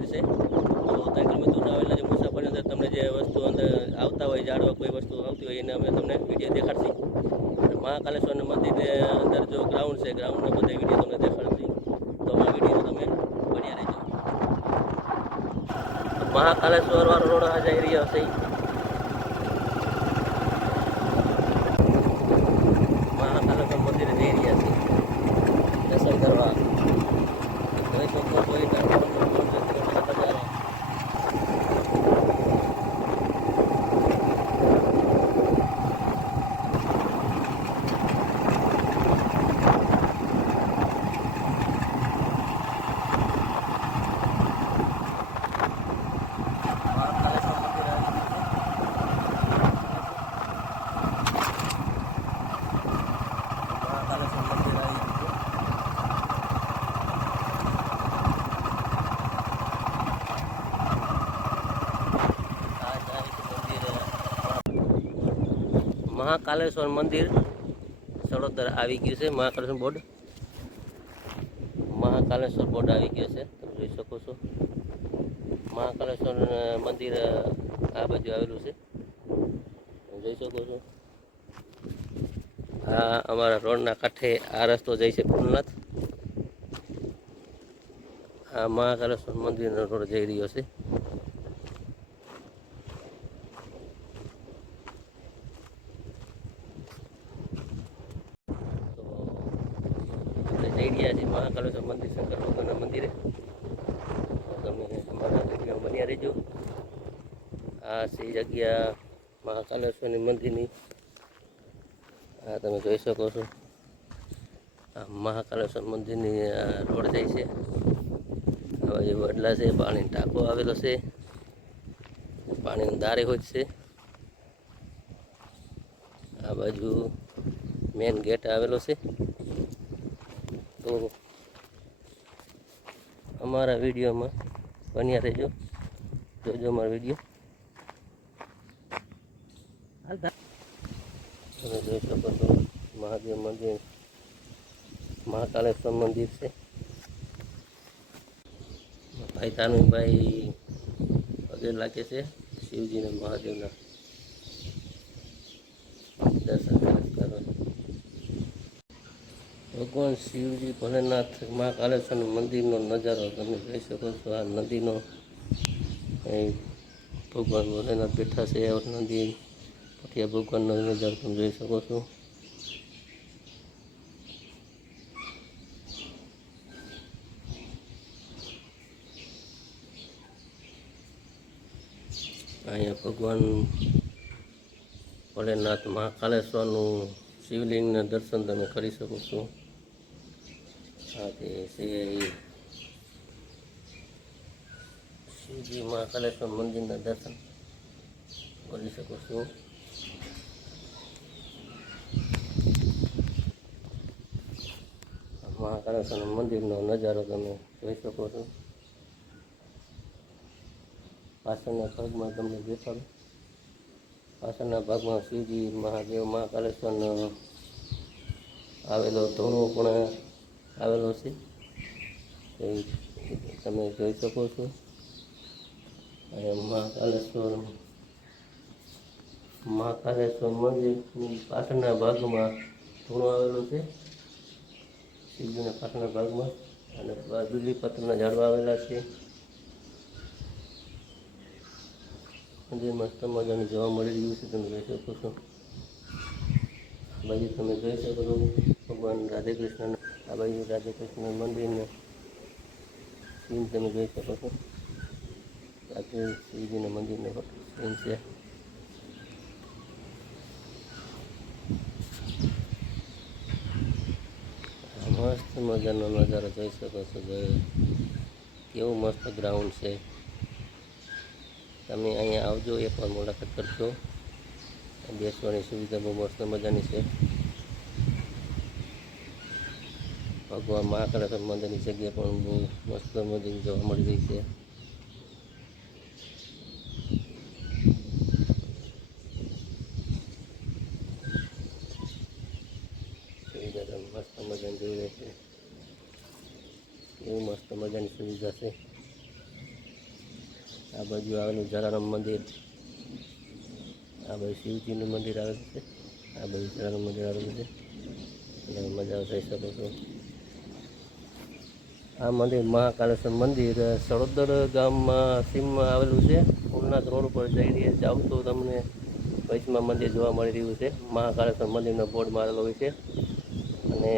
મંદિર છે. તો તાકર મિત્રોના આવેલા જે મુસાફરી અંદર તમને જે વસ્તુ અંદર આવતા હોય, ઝાડવા કોઈ વસ્તુ આવતી હોય એને અમે તમને વિડીયો દેખાડશી. મહાકાલેશ્વરના મંદિરની અંદર જો ગ્રાઉન્ડ છે, ગ્રાઉન્ડના બધા વિડીયો તમને દેખાડશી. તો અમારા વિડીયો તમે બન્યા રહેજો. મહાકાલેશ્વર વાળો રોડ આ જઈ રહ્યો છે. મહાકાલેશ્વર મંદિરે જઈ રહ્યા છે દર્શન કરવા. જોઈ શકો છો એ નજારો. મહાકાલેશ્વર મંદિર સડોદર આવી ગયું છે. મહાકાલેશ્વર બોર્ડ આવી ગયું છે, તમે જોઈ શકો છો. મહાકાલેશ્વર મંદિર આ બાજુ આવેલું છે, તમે જોઈ શકો છો. આ અમારા રોડના કાંઠે આ રસ્તો જાય છે ભૂલનાથ. આ મહાકાલેશ્વર મંદિરનો રોડ જઈ રહ્યો છે. જઈ રહ્યા છીએ મહાકાલેશ્વર મંદિર, શંકર ભગવાનના મંદિરે. તમે અમારા વિડીયો બન્યા રહેજો. આ છે જગ્યા મહાકાલેશ્વરની મંદિરની. આ તમે જોઈ શકો છો. આ મહાકાલેશ્વર મંદિરની રોડ જાય છે. આ બાજુ વડલા છે, પાણીનો ટાંકો આવેલો છે, પાણીનું દારે હોય છે. આ બાજુ મેન ગેટ આવેલો છે. તો અમારા વિડીયોમાં બન્યા રહેજો, જોજો અમારો વિડીયો. તમે જોઈ શકો છો મહાદેવ મંદિર, મહાકાલેશ્વર મંદિર છે. ભાઈ તાનુભાઈ પગે લાગે છે શિવજીને, મહાદેવના દર્શન કરો. ભગવાન શિવજી ભોલેનાથ મહાકાલેશ્વર મંદિરનો નજારો તમે જોઈ શકો છો. આ નદીનો ભગવાન ભોલેનાથ બેઠા છે. નદી પટિયા ભગવાનનો નજારો તમે જોઈ શકો છો. અહીંયા ભગવાન ભોલેનાથ મહાકાલેશ્વરનું શિવલિંગના દર્શન તમે કરી શકો છો. આ તે છે શિવજી મહાકાલેશ્વર મંદિરના દર્શન કરી શકો છો. મહાકાલેશ્વર મંદિરનો નજારો તમે જોઈ શકો છો. પાછળના ભાગમાં તમને દેખાડું. પાછળના ભાગમાં શિવજી મહાદેવ મહાકાલેશ્વરનો આવેલો ધોણો પણ આવેલો છે, એ તમે જોઈ શકો છો. અને મહાકાલેશ્વર મંદિરની પાછળના ભાગમાં ધૂણો આવેલો છે શિવજીના પાછળના ભાગમાં. અને બીલીપત્રના ઝાડવા આવેલા છે. મંદિર મસ્ત મજાનું જોવા મળી રહ્યું છે, તમે જોઈ શકો છો. આ બાજુ તમે જોઈ શકો છો ભગવાન રાધે કૃષ્ણ. આ બાજુ રાધે કૃષ્ણ મંદિરને સીન તમે જોઈ શકો છો. રાધે શિવજીના મંદિરનો સીન છે. મસ્ત મજાનો નજારો જોઈ શકો છો. કેવું મસ્ત ગ્રાઉન્ડ છે. તમે અહીંયા આવજો, એકવાર મુલાકાત કરજો. બેસવાની સુવિધા બહુ મસ્ત મજાની છે. ભગવાન મહાકાલેશ્વર મંદિરની જગ્યા પણ બહુ મસ્ત મજાની જોવા મળી રહી છે. સુવિધા મસ્ત મજાની જોઈ રહી છે. એવું મસ્ત મજાની સુવિધા છે. આ બાજુ આવેલું જલારામ મંદિર, આ બાજુ શિવજીનું મંદિર આવેલું છે, આ બાજુ જલારામ મંદિર આવેલું છે. અને મજા જઈ શકો છો. આ મંદિર મહાકાલેશ્વર મંદિર સળોદર ગામમાં સીમમાં આવેલું છે. સોમનાથ રોડ ઉપર જઈ રહ્યા જાવ તો તમને વચમાં મંદિર જોવા મળી રહ્યું છે. મહાકાલેશ્વર મંદિરનો બોર્ડ મારેલો હોય છે. અને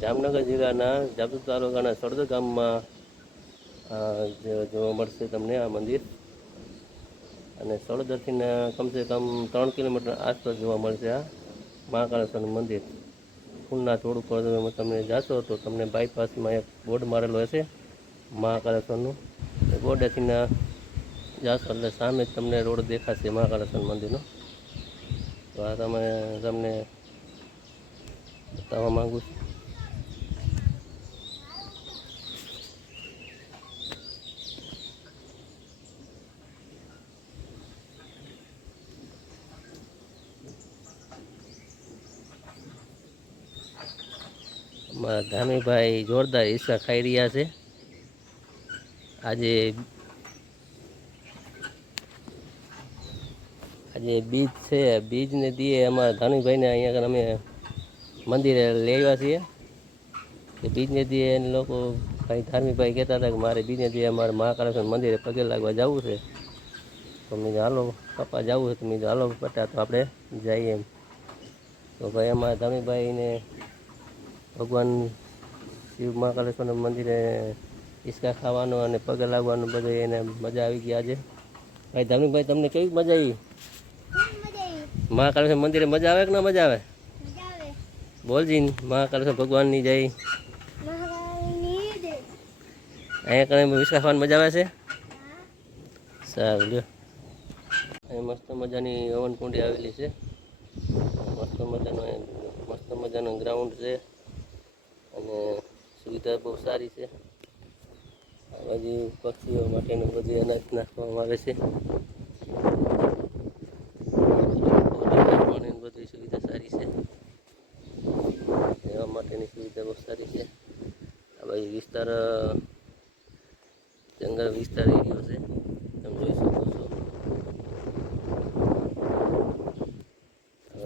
જામનગર જિલ્લાના જામનગર તાલુકાના સળોદર ગામમાં જોવા મળશે તમને આ મંદિર. અને સળોદરથી કમસે કમ 3 કિલોમીટર આસપાસ જોવા મળશે આ મહાકાલેશ્વરનું મંદિર. સોમનાથ રોડ ઉપર તમે જાશો તો તમને બાયપાસમાં એક બોર્ડ મારેલો હશે મહાકાલેશ્વરનું. એ બોર્ડેથી જાશો એટલે સામે જ તમને રોડ દેખાશે મહાકાલેશ્વર મંદિરનો. તો આ તમને બતાવવા માગું છું. અમારા ધામીભાઈ જોરદાર હિસ્સા ખાઈ રહ્યા છે. આજે બીજ છે, બીજને દીએ અમારા ધામીભાઈને અહીંયા અમે મંદિરે લઈ આવ્યા છીએ. કે બીજને દીએ એને લોકો ભાઈ ધાર્મિકભાઈ કહેતા હતા કે મારે બીજને દીએ અમારે મહાકાલેશ્વર મંદિરે પગે લાગવા જવું છે. તો મેં હાલો પપ્પા જવું છે, તો મેં હાલો પટા તો આપણે જઈએ એમ. તો ભાઈ અમારા ધામીભાઈને ભગવાન શિવ મહાકાલેશ્વરના મંદિરે હિંચકા ખાવાનો અને પગે લાગવાનું બધું એને મજા આવી ગઈ આજે. ભાઈ ધામીભાઈ તમને કેવી મજા આવી? મહાકાલેશ્વર મંદિરે મજા આવે કે ના મજા આવે? બોલજી મહાકાલેશ્વર ભગવાનની જય. અહીંયા કણે હિંચકા ખાવાની મજા આવે છે? સારું લ્યો. અહીં મસ્ત મજાની હવન કુંડી આવેલી છે. મસ્ત મજાનો ગ્રાઉન્ડ છે અને સુવિધા બહુ સારી છે. આ બાજુ પક્ષીઓ માટેનું બધું અનાજ નાખવામાં આવે છે. પાણીની બધી સુવિધા સારી છે, રહેવા માટેની સુવિધા બહુ સારી છે. આ બાજુ વિસ્તાર જંગલ વિસ્તાર એરિયો છે, તમે જોઈ શકો છો.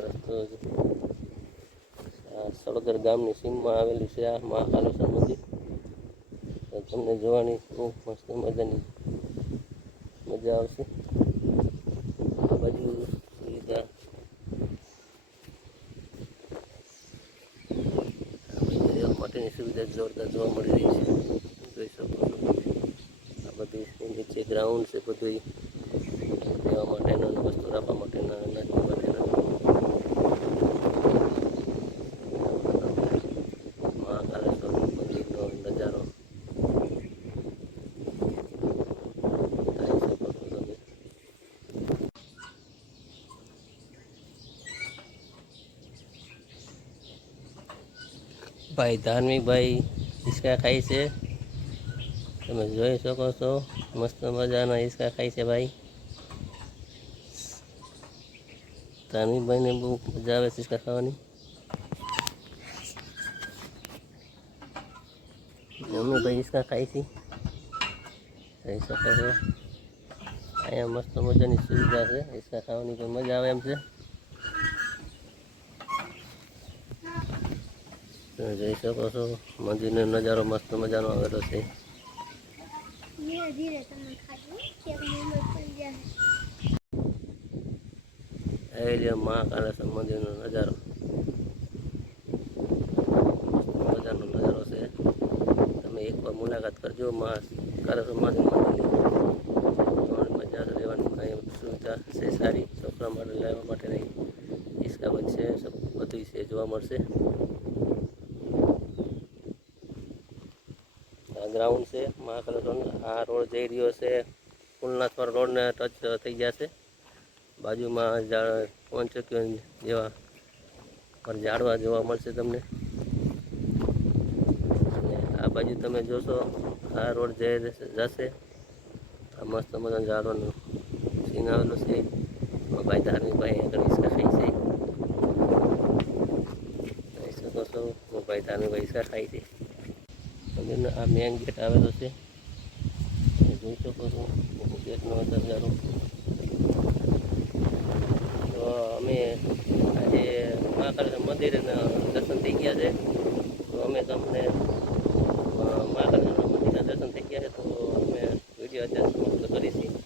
રસ્તો સળોદર ગામની સીમમાં આવેલું છે આ મહાકાલેશ્વર મંદિર. તમને જોવાની બહુ મસ્ત મજાની મજા આવશે. આ બાજુ સુવિધા રહેવા માટેની સુવિધા જોરદાર જોવા મળી રહી છે, જોઈ શકો છો. આ બધી નીચે ગ્રાઉન્ડ છે, બધું રહેવા માટેના વસ્તુ રાખવા માટેના અનાજ માટેના. ભાઈ ધાર્મિકભાઈ હિંચકા ખાય છે, તમે જોઈ શકો છો. મસ્ત મજાના હિંચકા ખાય છે ભાઈ. ધાર્મિકભાઈને બહુ મજા આવે છે હિંચકા ખાવાની. અમે ભાઈ હિંચકા ખાઈ છીએ, જોઈ શકો છો. અહીંયા મસ્ત મજાની સુવિધા છે, હિંચકા ખાવાની પણ મજા આવે એમ છે. જોઈ શકો છો મંદિરનો નજારો મસ્ત મજાનો આવેલો છે. મહાકાલેશ્વર મંદિરનો નજારો મસ્ત મજાનો નજારો છે. તમે એકવાર મુલાકાત કરજો મહાકાલેશ્વર મંદિરની. મજા રહેવાની સુવિધા છે સારી. છોકરા માટે લેવા માટેની હિંચકા બનશે, બધું છે જોવા મળશે. ગ્રાઉન્ડ છે મહાકાલેશ્વર. આ રોડ જઈ રહ્યો છે ફૂલનાથવાળો રોડને ટચ થઈ જશે. બાજુમાં પવનચક્કીઓ જેવા ઝાડવા જોવા મળશે તમને. અને આ બાજુ તમે જોશો આ રોડ જશે. આ મસ્ત મજાનું ઝાડવાનું સીન આવેલું છે. ભાઈ ધાર્મિકભાઈ આગળ હિંચકા ખાય છે, જોઈ શકો છો. ભાઈ ધાર્મિકભાઈ હિંચકા ખાય છે. મંદિરનો આ મેન ગેટ આવેલો છે, જોઈ શકો છો ગેટનો નજારો. તો અમે આજે મહાકાલ મંદિરના દર્શન થઈ ગયા છે. તો અમે તમને મહાકાલ મંદિરના દર્શન થઈ ગયા છે તો અમે વિડીયો અત્યારે સમાપ્ત કરીશું.